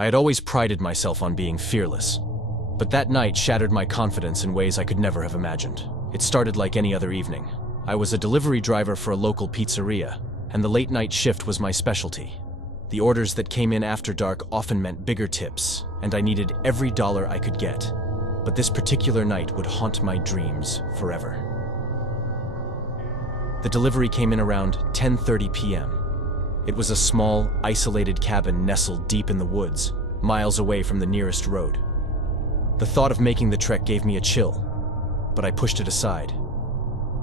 I had always prided myself on being fearless, but that night shattered my confidence in ways I could never have imagined. It started like any other evening. I was a delivery driver for a local pizzeria, and the late-night shift was my specialty. The orders that came in after dark often meant bigger tips, and I needed every dollar I could get. But this particular night would haunt my dreams forever. The delivery came in around 10:30 p.m. It was a small, isolated cabin nestled deep in the woods, miles away from the nearest road. The thought of making the trek gave me a chill, but I pushed it aside.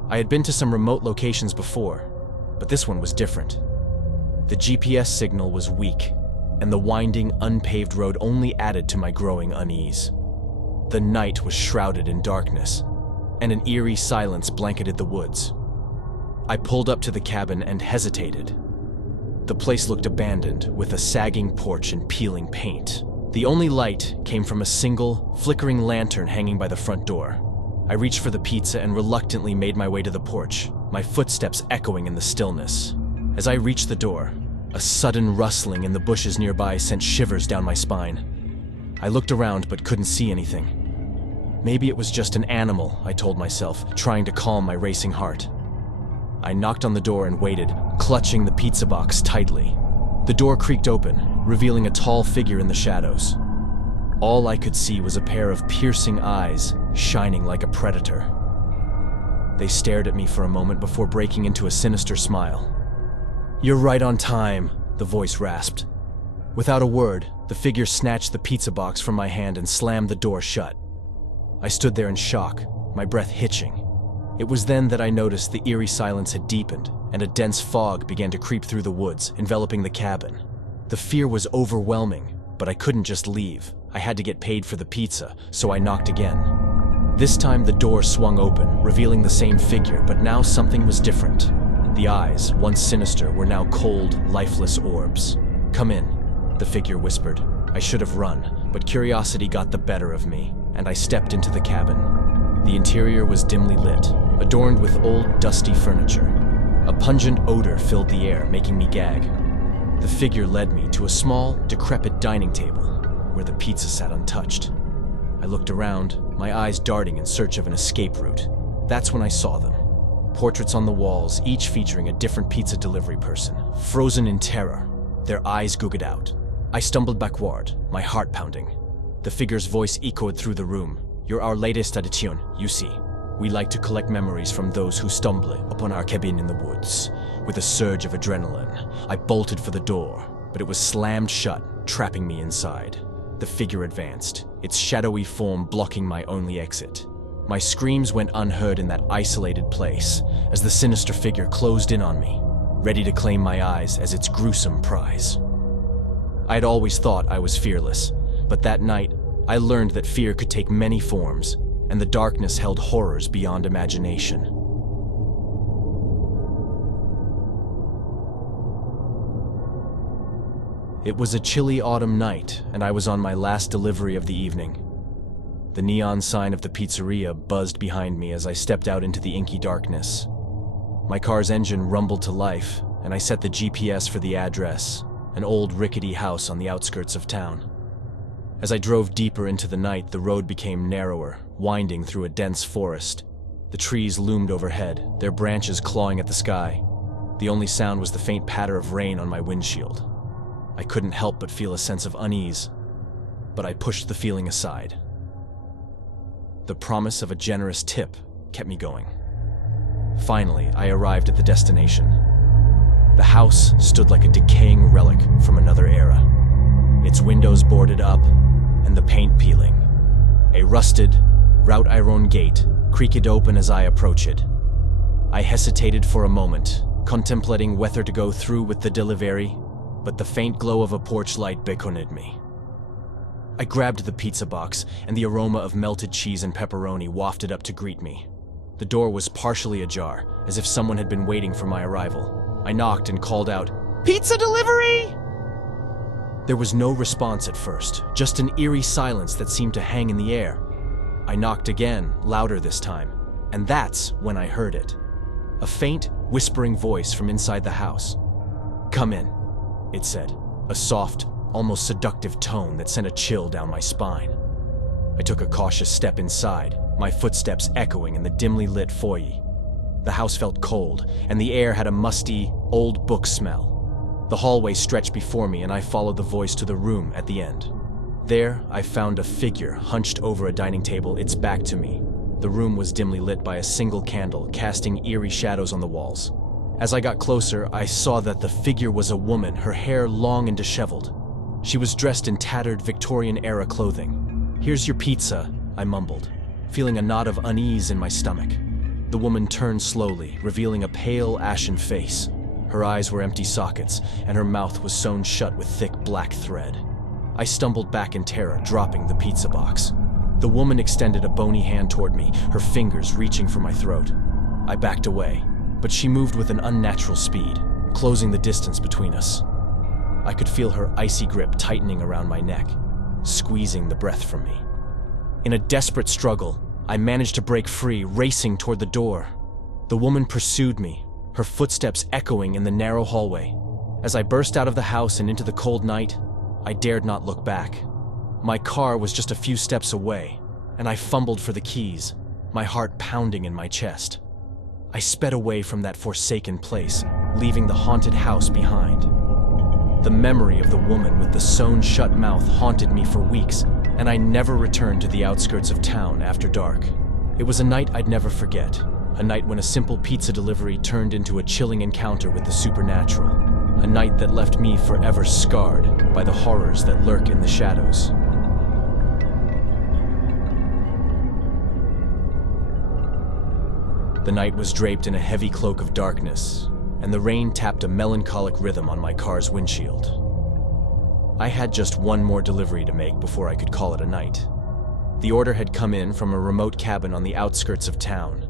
I had been to some remote locations before, but this one was different. The GPS signal was weak, and the winding, unpaved road only added to my growing unease. The night was shrouded in darkness, and an eerie silence blanketed the woods. I pulled up to the cabin and hesitated. The place looked abandoned, with a sagging porch and peeling paint. The only light came from a single, flickering lantern hanging by the front door. I reached for the pizza and reluctantly made my way to the porch, my footsteps echoing in the stillness. As I reached the door, a sudden rustling in the bushes nearby sent shivers down my spine. I looked around but couldn't see anything. Maybe it was just an animal, I told myself, trying to calm my racing heart. I knocked on the door and waited, clutching the pizza box tightly. The door creaked open, revealing a tall figure in the shadows. All I could see was a pair of piercing eyes, shining like a predator. They stared at me for a moment before breaking into a sinister smile. "You're right on time," the voice rasped. Without a word, the figure snatched the pizza box from my hand and slammed the door shut. I stood there in shock, my breath hitching. It was then that I noticed the eerie silence had deepened, and a dense fog began to creep through the woods, enveloping the cabin. The fear was overwhelming, but I couldn't just leave. I had to get paid for the pizza, so I knocked again. This time the door swung open, revealing the same figure, but now something was different. The eyes, once sinister, were now cold, lifeless orbs. "Come in," the figure whispered. I should have run, but curiosity got the better of me, and I stepped into the cabin. The interior was dimly lit, adorned with old, dusty furniture. A pungent odor filled the air, making me gag. The figure led me to a small, decrepit dining table, where the pizza sat untouched. I looked around, my eyes darting in search of an escape route. That's when I saw them. Portraits on the walls, each featuring a different pizza delivery person, frozen in terror, their eyes googled out. I stumbled backward, my heart pounding. The figure's voice echoed through the room. "You're our latest addition, you see. We like to collect memories from those who stumble upon our cabin in the woods." With a surge of adrenaline, I bolted for the door, but it was slammed shut, trapping me inside. The figure advanced, its shadowy form blocking my only exit. My screams went unheard in that isolated place as the sinister figure closed in on me, ready to claim my eyes as its gruesome prize. I had always thought I was fearless, but that night, I learned that fear could take many forms, and the darkness held horrors beyond imagination. It was a chilly autumn night, and I was on my last delivery of the evening. The neon sign of the pizzeria buzzed behind me as I stepped out into the inky darkness. My car's engine rumbled to life, and I set the GPS for the address, an old rickety house on the outskirts of town. As I drove deeper into the night, the road became narrower, winding through a dense forest. The trees loomed overhead, their branches clawing at the sky. The only sound was the faint patter of rain on my windshield. I couldn't help but feel a sense of unease, but I pushed the feeling aside. The promise of a generous tip kept me going. Finally, I arrived at the destination. The house stood like a decaying relic from another era, its windows boarded up and the paint peeling. A rusted, wrought iron gate creaked open as I approached. I hesitated for a moment, contemplating whether to go through with the delivery, but the faint glow of a porch light beckoned me. I grabbed the pizza box, and the aroma of melted cheese and pepperoni wafted up to greet me. The door was partially ajar, as if someone had been waiting for my arrival. I knocked and called out, "Pizza delivery!" There was no response at first, just an eerie silence that seemed to hang in the air. I knocked again, louder this time, and that's when I heard it. A faint, whispering voice from inside the house. "Come in," it said, a soft, almost seductive tone that sent a chill down my spine. I took a cautious step inside, my footsteps echoing in the dimly lit foyer. The house felt cold, and the air had a musty, old book smell. The hallway stretched before me, and I followed the voice to the room at the end. There, I found a figure hunched over a dining table, its back to me. The room was dimly lit by a single candle, casting eerie shadows on the walls. As I got closer, I saw that the figure was a woman, her hair long and disheveled. She was dressed in tattered Victorian-era clothing. "Here's your pizza," I mumbled, feeling a knot of unease in my stomach. The woman turned slowly, revealing a pale, ashen face. Her eyes were empty sockets, and her mouth was sewn shut with thick black thread. I stumbled back in terror, dropping the pizza box. The woman extended a bony hand toward me, her fingers reaching for my throat. I backed away, but she moved with an unnatural speed, closing the distance between us. I could feel her icy grip tightening around my neck, squeezing the breath from me. In a desperate struggle, I managed to break free, racing toward the door. The woman pursued me, her footsteps echoing in the narrow hallway. As I burst out of the house and into the cold night, I dared not look back. My car was just a few steps away, and I fumbled for the keys, my heart pounding in my chest. I sped away from that forsaken place, leaving the haunted house behind. The memory of the woman with the sewn-shut mouth haunted me for weeks, and I never returned to the outskirts of town after dark. It was a night I'd never forget, a night when a simple pizza delivery turned into a chilling encounter with the supernatural, a night that left me forever scarred by the horrors that lurk in the shadows. The night was draped in a heavy cloak of darkness, and the rain tapped a melancholic rhythm on my car's windshield. I had just one more delivery to make before I could call it a night. The order had come in from a remote cabin on the outskirts of town.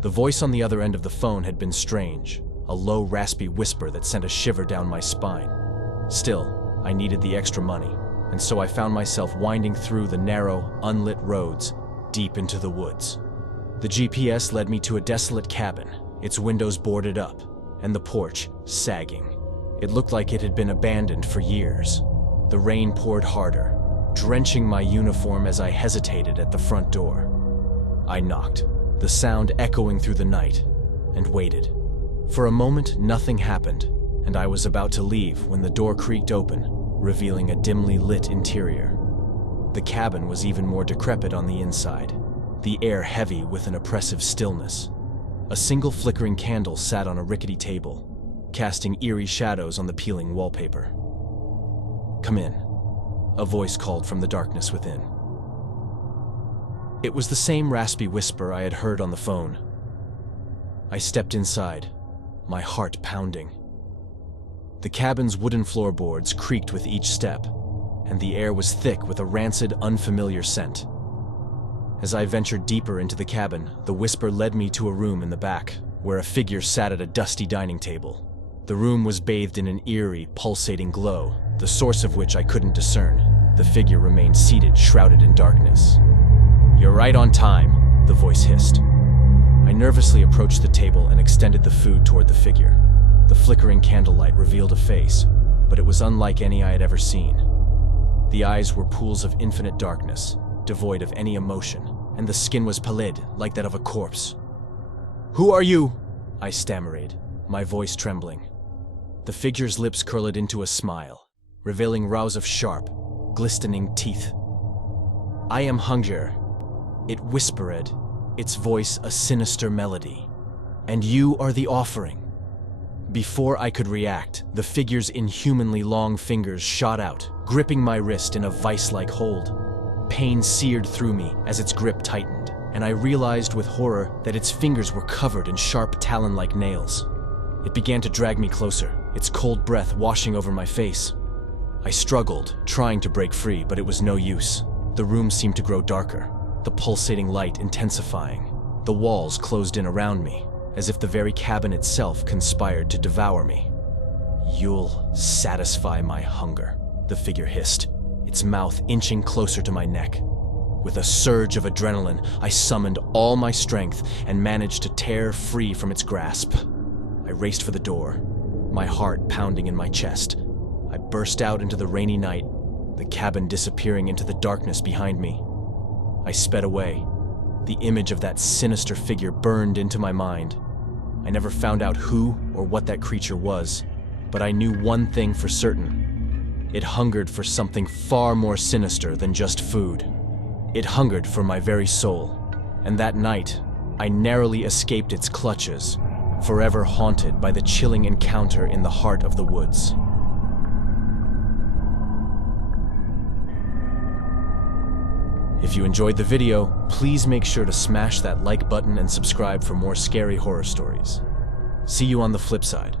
The voice on the other end of the phone had been strange, a low, raspy whisper that sent a shiver down my spine. Still, I needed the extra money, and so I found myself winding through the narrow, unlit roads, deep into the woods. The GPS led me to a desolate cabin, its windows boarded up, and the porch sagging. It looked like it had been abandoned for years. The rain poured harder, drenching my uniform as I hesitated at the front door. I knocked, the sound echoing through the night, and waited. For a moment, nothing happened, and I was about to leave when the door creaked open, revealing a dimly lit interior. The cabin was even more decrepit on the inside, the air heavy with an oppressive stillness. A single flickering candle sat on a rickety table, casting eerie shadows on the peeling wallpaper. "Come in," a voice called from the darkness within. It was the same raspy whisper I had heard on the phone. I stepped inside, my heart pounding. The cabin's wooden floorboards creaked with each step, and the air was thick with a rancid, unfamiliar scent. As I ventured deeper into the cabin, the whisper led me to a room in the back, where a figure sat at a dusty dining table. The room was bathed in an eerie, pulsating glow, the source of which I couldn't discern. The figure remained seated, shrouded in darkness. "You're right on time," the voice hissed. I nervously approached the table and extended the food toward the figure. The flickering candlelight revealed a face, but it was unlike any I had ever seen. The eyes were pools of infinite darkness, devoid of any emotion, and the skin was pallid, like that of a corpse. "Who are you?" I stammered, my voice trembling. The figure's lips curled into a smile, revealing rows of sharp, glistening teeth. "I am Hunger," it whispered, its voice a sinister melody. "And you are the offering." Before I could react, the figure's inhumanly long fingers shot out, gripping my wrist in a vice-like hold. Pain seared through me as its grip tightened, and I realized with horror that its fingers were covered in sharp talon-like nails. It began to drag me closer, its cold breath washing over my face. I struggled, trying to break free, but it was no use. The room seemed to grow darker, the pulsating light intensifying. The walls closed in around me, as if the very cabin itself conspired to devour me. "You'll satisfy my hunger," the figure hissed, its mouth inching closer to my neck. With a surge of adrenaline, I summoned all my strength and managed to tear free from its grasp. I raced for the door, my heart pounding in my chest. I burst out into the rainy night, the cabin disappearing into the darkness behind me. I sped away. The image of that sinister figure burned into my mind. I never found out who or what that creature was, but I knew one thing for certain. It hungered for something far more sinister than just food. It hungered for my very soul, and that night, I narrowly escaped its clutches, forever haunted by the chilling encounter in the heart of the woods. If you enjoyed the video, please make sure to smash that like button and subscribe for more scary horror stories. See you on the flip side.